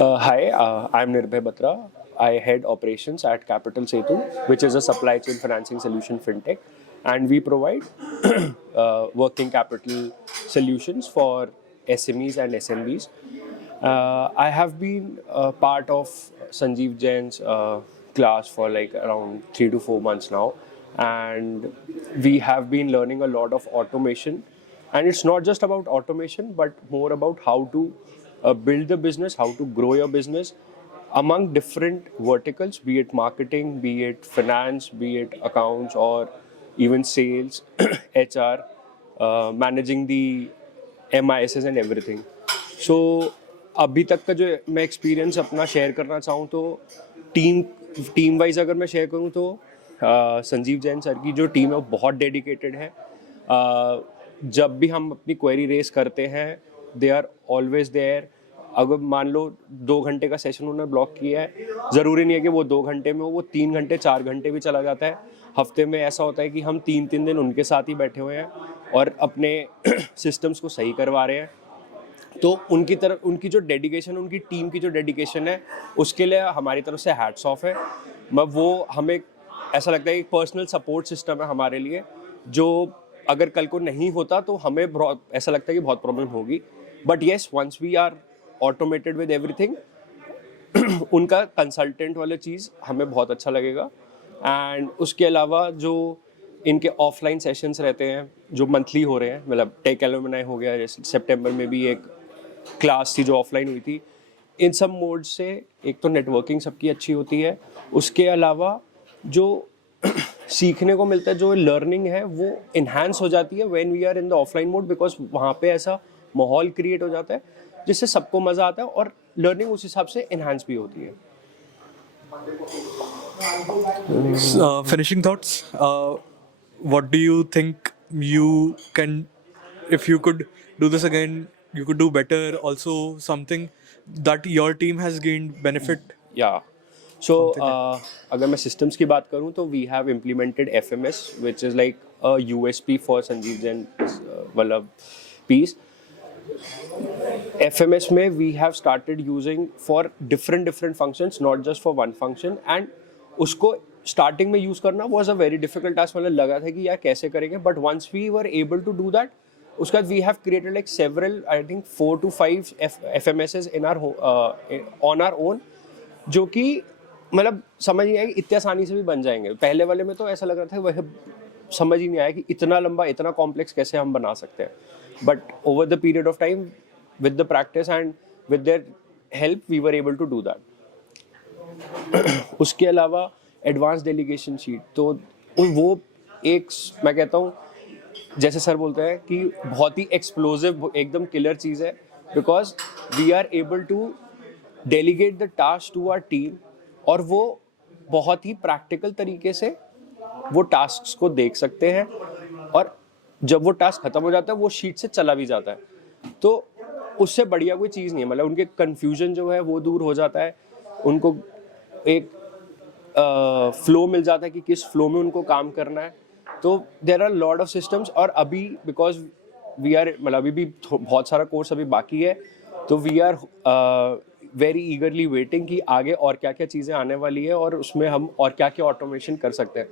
Hi, I'm Nirbhay Batra. I head operations at Capital Setu, which is a supply chain financing solution fintech, and we provide working capital solutions for SMEs and SMBs. I have been part of Sanjeev Jain's class for like around 3 to 4 months now, and we have been learning a lot of automation. And it's not just about automation, but more about how to build the business, how to grow your business among different verticals, be it marketing, be it finance, be it accounts, or even sales, HR, managing the MISs and everything. So अभी तक का जो मैं experience अपना share करना चाहूँ तो team team wise अगर मैं शेयर करूँ तो संजीव जैन सर की जो टीम है वो बहुत डेडिकेटेड है. जब भी हम अपनी क्वेरी रेस करते हैं दे आर ऑलवेज देयर. अगर मान लो 2 घंटे का सेशन उन्होंने ब्लॉक किया है, ज़रूरी नहीं है कि वो 2 घंटे में हो, वो 3 घंटे 4 घंटे भी चला जाता है. हफ्ते में ऐसा होता है कि हम 3 दिन उनके साथ ही बैठे हुए हैं और अपने सिस्टम्स को सही करवा रहे हैं. तो उनकी तरफ उनकी जो डेडिकेशन, उनकी टीम की जो डेडिकेशन है उसके लिए हमारी तरफ से हैट्स ऑफ है. वो हमें ऐसा लगता है कि पर्सनल सपोर्ट सिस्टम है हमारे लिए, जो अगर कल को नहीं होता तो हमें ऐसा लगता है कि बहुत प्रॉब्लम होगी. But yes, once we are automated with everything, उनका कंसल्टेंट वाला चीज़ हमें बहुत अच्छा लगेगा. एंड उसके अलावा जो इनके ऑफलाइन सेशंस रहते हैं जो मंथली हो रहे हैं, मतलब टेक एलुमनाई हो गया, जैसे सितंबर में भी एक क्लास थी जो ऑफलाइन हुई थी. इन सब मोड से एक तो नेटवर्किंग सबकी अच्छी होती है, उसके अलावा जो सीखने को मिलता है, जो लर्निंग है वो इन्हांस हो जाती है when we are in the offline mode, because वहाँ पे ऐसा माहौल क्रिएट हो जाता है जिससे सबको मज़ा आता है और लर्निंग उस हिसाब से इन्हांस भी होती है. Finishing thoughts. What do you think you can, if you could do this again, you could do better? Also, something that your team has gained benefit. या सो अगर मैं सिस्टम्स की बात करूँ तो we have implemented FMS which is like a USP for Sanjeev Jain वाला piece. FMS में we have started using for different functions, not just for one function. And उसको starting में use करना was a very difficult task. मतलब लगा था कि यार कैसे करेंगे, but once we were able to do that, उसके बाद we have created like several, I think 4 to 5 FMSs in our on our own, जो कि मतलब समझ नहीं आया कि इतने आसानी से भी बन जाएंगे. पहले वाले में तो ऐसा लग रहा था वह समझ ही नहीं आया कि इतना लंबा इतना कॉम्प्लेक्स कैसे हम बना सकते हैं. But over the period of time, with the practice and with their help, we were able to do that. उसके अलावा एडवांस डेलीगेशन शीट, तो वो एक मैं कहता हूँ जैसे सर बोलते हैं कि बहुत ही एक्सप्लोजिव, एकदम किलर चीज़ है, because we are able to delegate the task to our team और वो बहुत ही प्रैक्टिकल तरीके से वो टास्क को देख सकते हैं और जब वो टास्क खत्म हो जाता है वो शीट से चला भी जाता है. तो उससे बढ़िया कोई चीज़ नहीं है. मतलब उनके कन्फ्यूजन जो है वो दूर हो जाता है, उनको एक फ्लो मिल जाता है कि किस फ्लो में उनको काम करना है. तो there are lot of systems. और अभी बिकॉज वी आर मतलब अभी भी बहुत सारा कोर्स अभी बाकी है, तो we are very eagerly waiting कि आगे और क्या क्या चीज़ें आने वाली है और उसमें हम और क्या क्या ऑटोमेशन कर सकते हैं.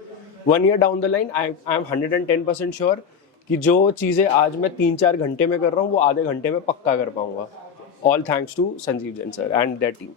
1 year down the line I am 110% sure कि जो चीज़ें आज मैं 3-4 घंटे में कर रहा हूँ वो आधे घंटे में पक्का कर पाऊंगा. All thanks to Sanjeev Jain sir and their team.